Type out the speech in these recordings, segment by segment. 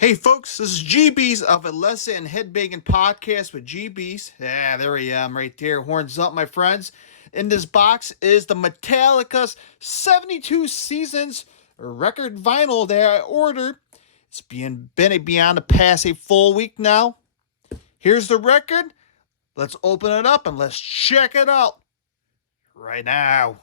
Hey folks, this is GB's of Alessa and Headbanging Podcast with GB's. Yeah, there I am right there. Horns up, my friends. In this box is the Metallica's 72 Seasons record vinyl that I ordered. It's been beyond the past a full week now. Here's the record. Let's open it up and let's check it out right now.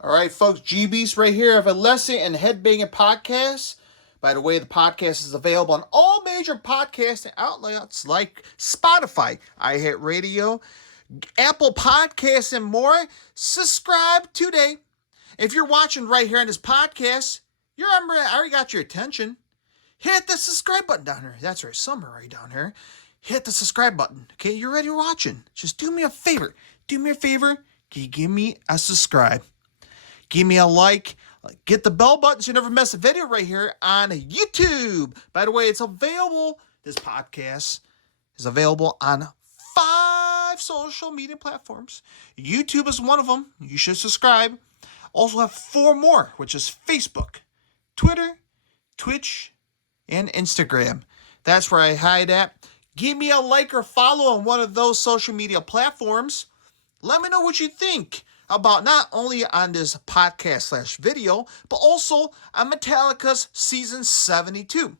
All right, folks, GB's right here of Alessa and Headbanging Podcast. By the way, the podcast is available on all major podcasting outlets like Spotify, iHeartRadio, Apple Podcasts, and more. Subscribe today. If you're watching right here on this podcast, I already got your attention. Hit the subscribe button down here. That's right, somewhere right down here. Hit the subscribe button. Okay, you're already watching. Just do me a favor. Do me a favor. Can you give me a subscribe? Give me a like. Get the bell button so you never miss a video right here on YouTube. By the way, it's available. This podcast is available on 5 social media platforms. YouTube is one of them. You should subscribe. Also have 4 more, which is Facebook, Twitter, Twitch, and Instagram. That's where I hide at. Give me a like or follow on one of those social media platforms. Let me know what you think about not only on this podcast / video, but also on Metallica's Season 72.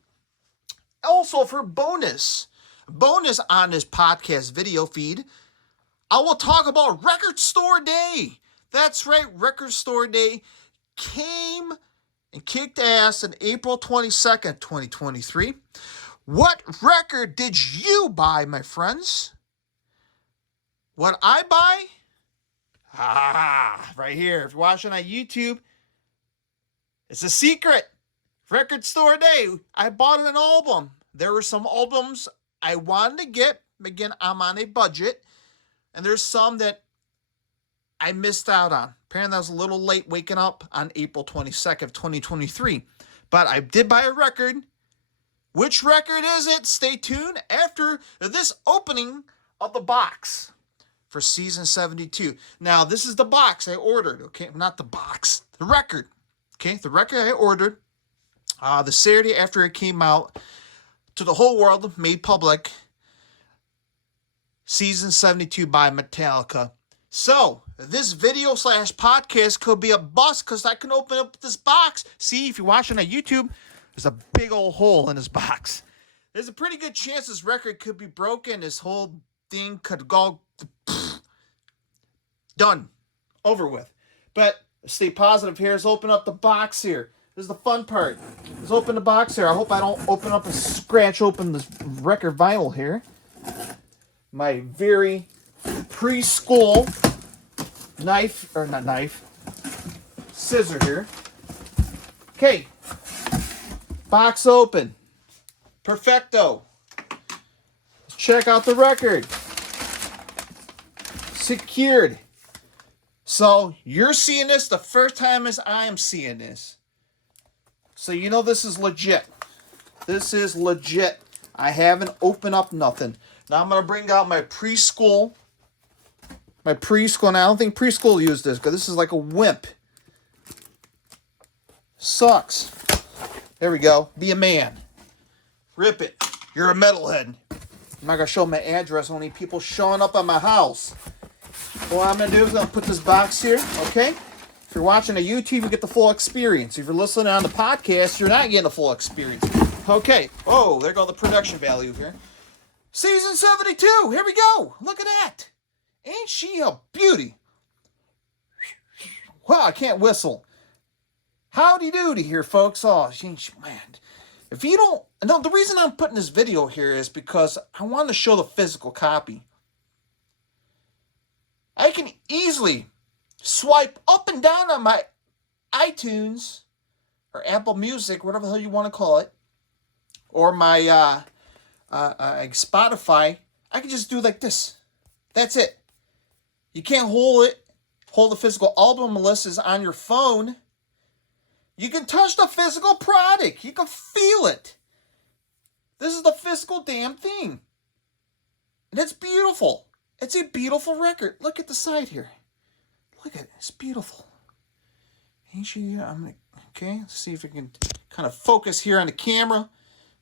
Also for bonus on this podcast video feed, I will talk about Record Store Day. That's right, Record Store Day came and kicked ass on April 22nd, 2023. What record did you buy, my friends? What I buy? Right here. If you're watching on YouTube, it's a secret. Record Store Day. I bought an album. There were some albums I wanted to get. Again, I'm on a budget. And there's some that I missed out on. Apparently, I was a little late waking up on April 22nd, 2023. But I did buy a record. Which record is it? Stay tuned after this opening of the box for Season 72. Now, this is the box I ordered, okay? Not the box, the record, okay? The record I ordered the Saturday after it came out to the whole world, made public. Season 72 by Metallica. So, this video / podcast could be a bust because I can open up this box. See, if you're watching on YouTube, there's a big old hole in this box. There's a pretty good chance this record could be broken. This whole thing could go done. Over with. But stay positive here. Let's open up the box here. This is the fun part. Let's open the box here. I hope I don't open up and scratch open this record vinyl here. My very preschool scissor here. Okay. Box open. Perfecto. Let's check out the record. Secured. So, you're seeing this the first time as I am seeing this. So, you know this is legit. This is legit. I haven't opened up nothing. Now, I'm going to bring out my preschool. And I don't think preschool used this, because this is like a wimp. Sucks. There we go. Be a man. Rip it. You're a metalhead. I'm not going to show my address. I don't need people showing up at my house. What I'm going to do is I'm going to put this box here, okay? If you're watching on YouTube, you get the full experience. If you're listening on the podcast, you're not getting the full experience. Okay. Oh, there goes the production value here. Season 72. Here we go. Look at that. Ain't she a beauty? Wow, I can't whistle. Howdy doody here, folks. Oh, man. If you don't... No, the reason I'm putting this video here is because I want to show the physical copy. I can easily swipe up and down on my iTunes or Apple Music, whatever the hell you want to call it, or my Spotify, I can just do like this. That's it. You can't hold the physical album unless it's on your phone. You can touch the physical product. You can feel it. This is the physical damn thing. And it's beautiful. It's a beautiful record. Look at the side here. Look at it. It's beautiful. Okay, let's see if we can kind of focus here on the camera.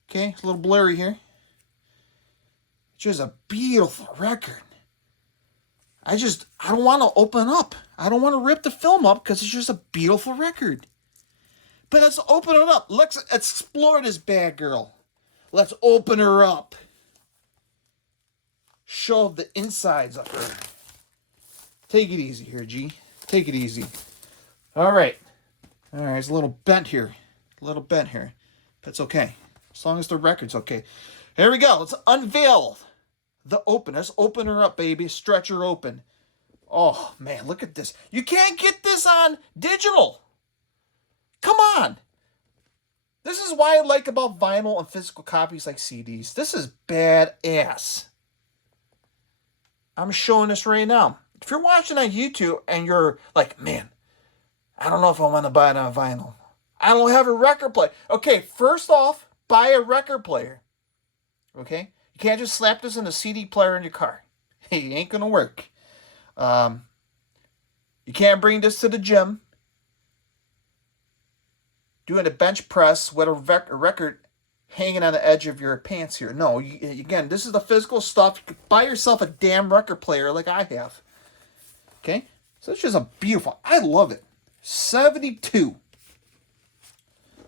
Okay, it's a little blurry here. It's just a beautiful record. I don't want to open up. I don't want to rip the film up because it's just a beautiful record. But let's open it up. Let's explore this bad girl. Let's open her up. Show the insides of her. Take it easy here, G. Take it easy. All right. It's a little bent here. That's okay. As long as the record's okay. Here we go. Let's unveil the open. Let's open her up, baby. Stretch her open. Oh, man, look at this. You can't get this on digital. Come on. This is why I like about vinyl and physical copies like CDs. This is badass. I'm showing this right now. If you're watching on YouTube and you're like, man, I don't know if I want to buy it on vinyl. I don't have a record player. Okay, first off, buy a record player. Okay? You can't just slap this in a CD player in your car. It ain't going to work. You can't bring this to the gym. Doing a bench press with a record hanging on the edge of your pants here. No, again, this is the physical stuff. You could buy yourself a damn record player like I have. Okay? So it's just a beautiful. I love it. 72.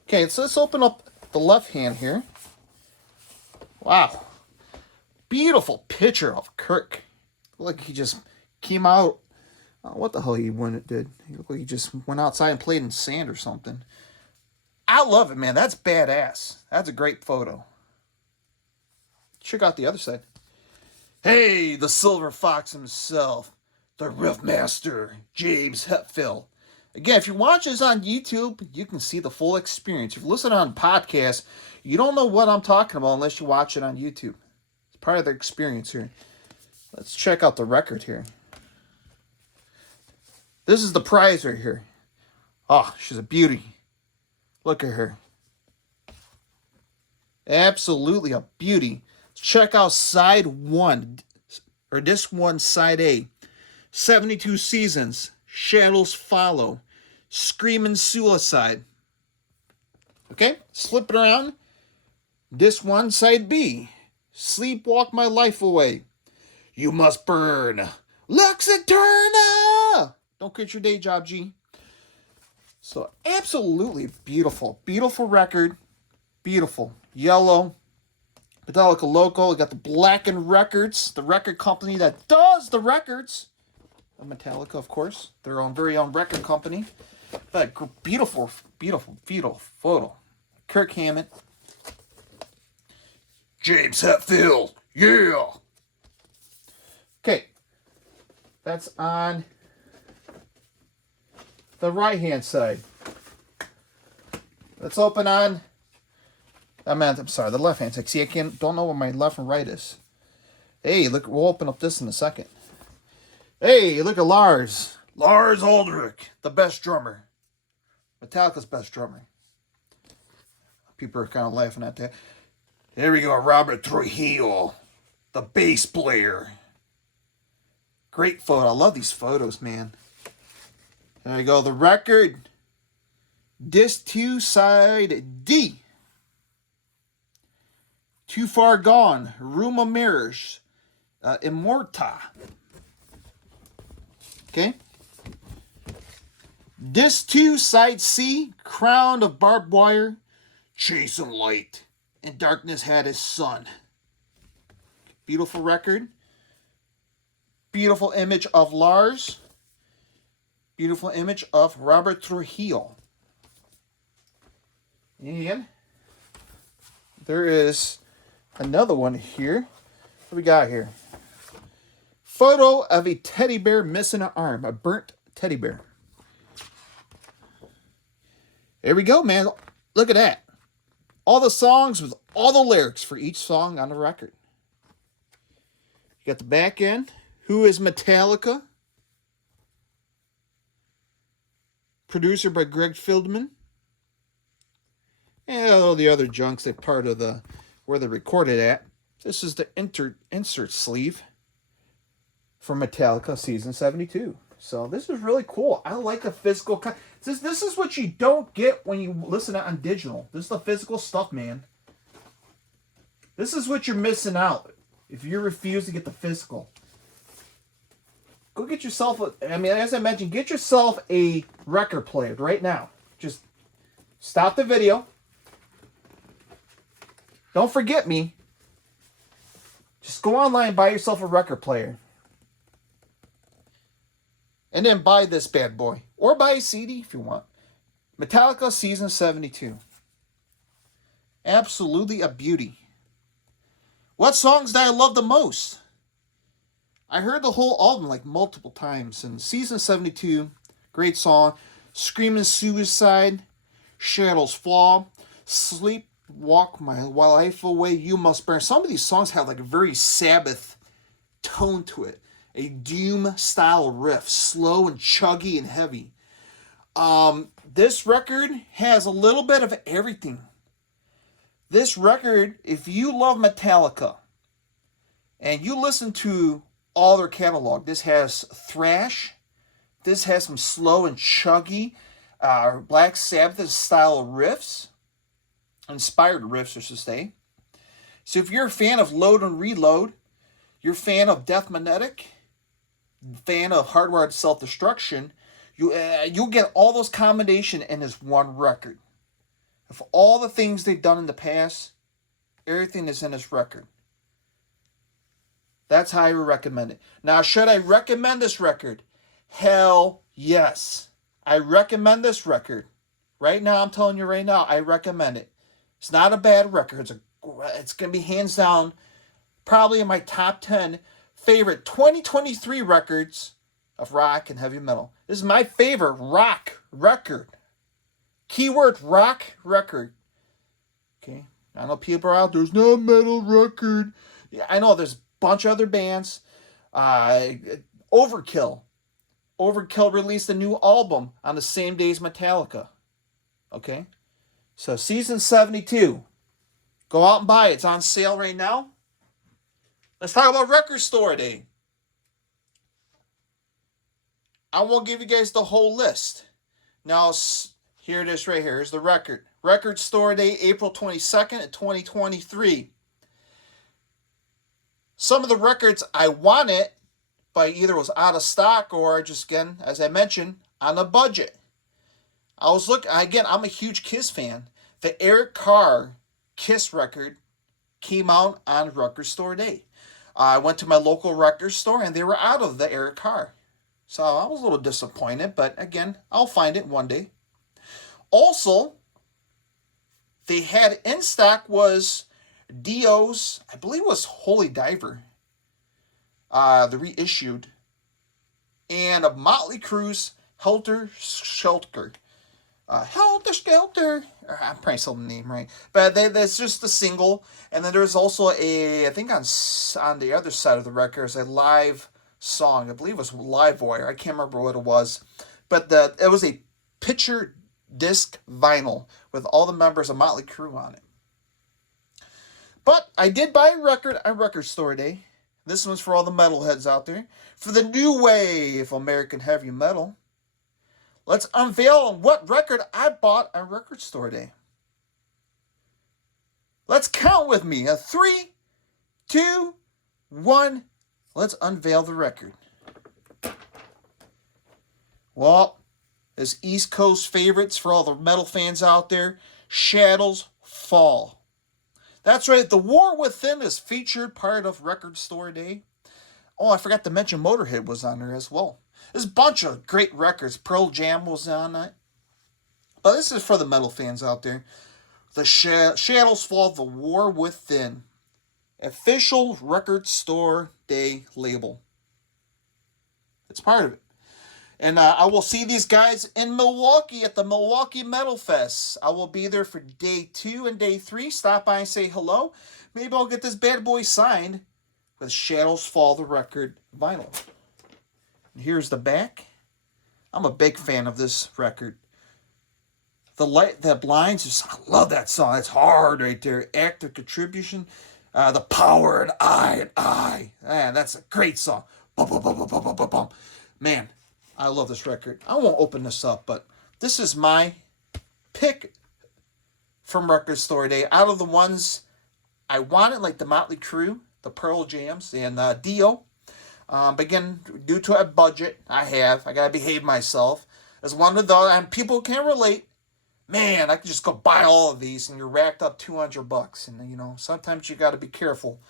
Okay, so let's open up the left hand here. Wow. Beautiful picture of Kirk. Like he just came out. What the hell he did? He looked like he just went outside and played in sand or something. I love it, man. That's badass. That's a great photo. Check out the other side. Hey, the Silver Fox himself. The Riff Master, James Hetfield. Again, if you watch this on YouTube, you can see the full experience. If you listen on podcasts, you don't know what I'm talking about unless you watch it on YouTube. It's part of the experience here. Let's check out the record here. This is the prize right here. Oh, she's a beauty. Look at her. Absolutely a beauty. Check out side 1, or this one, side A. 72 Seasons, Shadows Follow, Screaming Suicide. Okay, flip it around. This one, side B. Sleepwalk My Life Away. You Must Burn. Lux Eterna. Don't quit your day job, G. So absolutely beautiful. Beautiful record. Beautiful. Yellow. Metallica logo. We got the Blackened Records, the record company that does the records. Metallica, of course. Their very own record company. But beautiful, beautiful, beautiful photo. Kirk Hammett. James Hetfield. Yeah. Okay. That's on the right-hand side. Let's open on... I'm sorry, the left-hand side. See, don't know where my left and right is. Hey, look, we'll open up this in a second. Hey, look at Lars. Lars Ulrich, the best drummer. Metallica's best drummer. People are kind of laughing at that. There we go, Robert Trujillo, the bass player. Great photo. I love these photos, man. There you go, the record. Disc 2, side D. Too Far Gone, Room of Mirrors, Immorta. Okay. Disc 2, side C, Crown of Barbed Wire, Chasing Light, and Darkness Had His Son. Beautiful record. Beautiful image of Lars. Beautiful image of Robert Trujillo. And there is another one here. What do we got here? Photo of a teddy bear missing an arm. A burnt teddy bear. There we go, man. Look at that. All the songs with all the lyrics for each song on the record. You got the back end. Who is Metallica? Producer by Greg Fieldman. And all the other junks that part of the where they recorded at. This is the insert sleeve from Metallica Season 72. So this is really cool. I like the physical. This is what you don't get when you listen to on digital. This is the physical stuff, man. This is what you're missing out if you refuse to get the physical. Go get yourself as I mentioned, get yourself a record player right now. Just stop the video. Don't forget me. Just go online and buy yourself a record player. And then buy this bad boy. Or buy a CD if you want. Metallica Season 72. Absolutely a beauty. What songs did I love the most? I heard the whole album like multiple times. And Season 72, great song. Screaming Suicide, Shadows Fall, Sleep, Walk My Life Away, You Must Burn. Some of these songs have like a very Sabbath tone to it. A doom style riff, slow and chuggy and heavy. This record has a little bit of everything. This record, if you love Metallica and you listen to all their catalog, this has thrash, this has some slow and chuggy Black Sabbath style riffs, inspired riffs, I should say. So if you're a fan of Load and Reload, you're a fan of Death Magnetic, fan of Hardwired Self-Destruction, you'll get all those combination in this one record. Of all the things they've done in the past, everything is in this record. That's how I would recommend it. Now, should I recommend this record? Hell yes. I recommend this record. Right now, I'm telling you right now, I recommend it. It's not a bad record. It's going to be hands down probably in my top 10 favorite 2023 records of rock and heavy metal. This is my favorite rock record. Keyword rock record. Okay. I know people are out there's no metal record. Yeah, I know there's a bunch of other bands. Overkill. Overkill released a new album on the same day as Metallica. Okay. So Season 72. Go out and buy it. It's on sale right now. Let's talk about Record Store Day. I won't give you guys the whole list. Now, here it is right here. Here's the record. Record Store Day, April 22nd, 2023. Some of the records I wanted, but either was out of stock or just, again, as I mentioned, on a budget. I was looking, again, I'm a huge Kiss fan. The Eric Carr Kiss record came out on Record Store Day. I went to my local record store and they were out of the Eric Carr. So I was a little disappointed, but again, I'll find it one day. Also, they had in stock was Dio's, I believe it was Holy Diver, the reissued, and a Motley Crue's Helter Skelter. Helter Skelter. I'm probably spelling the name right. But that's just a single. And then there's also I think on the other side of the record is a live song. I believe it was Live Wire. I can't remember what it was. But it was a picture disc vinyl with all the members of Motley Crue on it. But I did buy a record on Record Store Day. This one's for all the metalheads out there. For the new wave of American heavy metal. Let's unveil what record I bought on Record Store Day. Let's count with me. 3, 2, 1. Let's unveil the record. Well, as East Coast favorites for all the metal fans out there, Shadows Fall. That's right, The War Within is featured part of Record Store Day. Oh, I forgot to mention Motorhead was on there as well. There's a bunch of great records. Pearl Jam was on that. But this is for the metal fans out there. The Shadows Fall, The War Within. Official Record Store Day label. It's part of it. And I will see these guys in Milwaukee at the Milwaukee Metal Fest. I will be there for day 2 and day 3. Stop by and say hello. Maybe I'll get this bad boy signed with Shadows Fall the Record vinyl. And here's the back. I'm a big fan of this record. The blinds, I love that song. It's hard right there. Active contribution. The power and I. Man, that's a great song. Bum, bum, bum, bum, bum, bum, bum. Man, I love this record. I won't open this up, but this is my pick from Record Store Day. Out of the ones I wanted, like the Motley Crue, the Pearl Jams, and Dio. But again, due to a budget I gotta behave myself. As one of those, and people can relate. Man, I could just go buy all of these, and you're racked up $200. And sometimes you gotta be careful.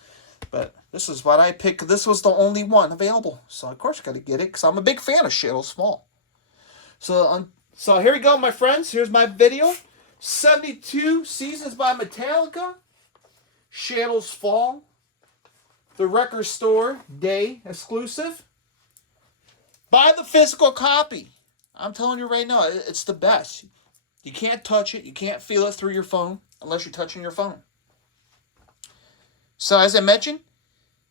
But this is what I picked. This was the only one available, so of course I got to get it because I'm a big fan of Shadows Fall. So here we go, my friends. Here's my video. 72 Seasons by Metallica. Shadows Fall. The Record Store Day exclusive. Buy the physical copy. I'm telling you right now, it's the best. You can't touch it. You can't feel it through your phone unless you're touching your phone. So as I mentioned,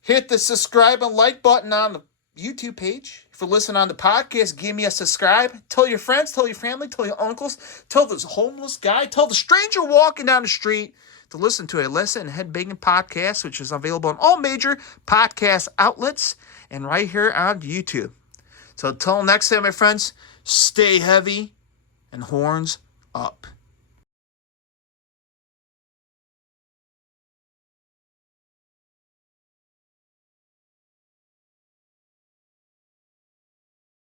hit the subscribe and like button on the YouTube page. If you're listening on the podcast, give me a subscribe. Tell your friends, tell your family, tell your uncles, tell this homeless guy, tell the stranger walking down the street to listen to a Listen and Headbanging podcast, which is available on all major podcast outlets and right here on YouTube. So until next time, my friends, stay heavy and horns up.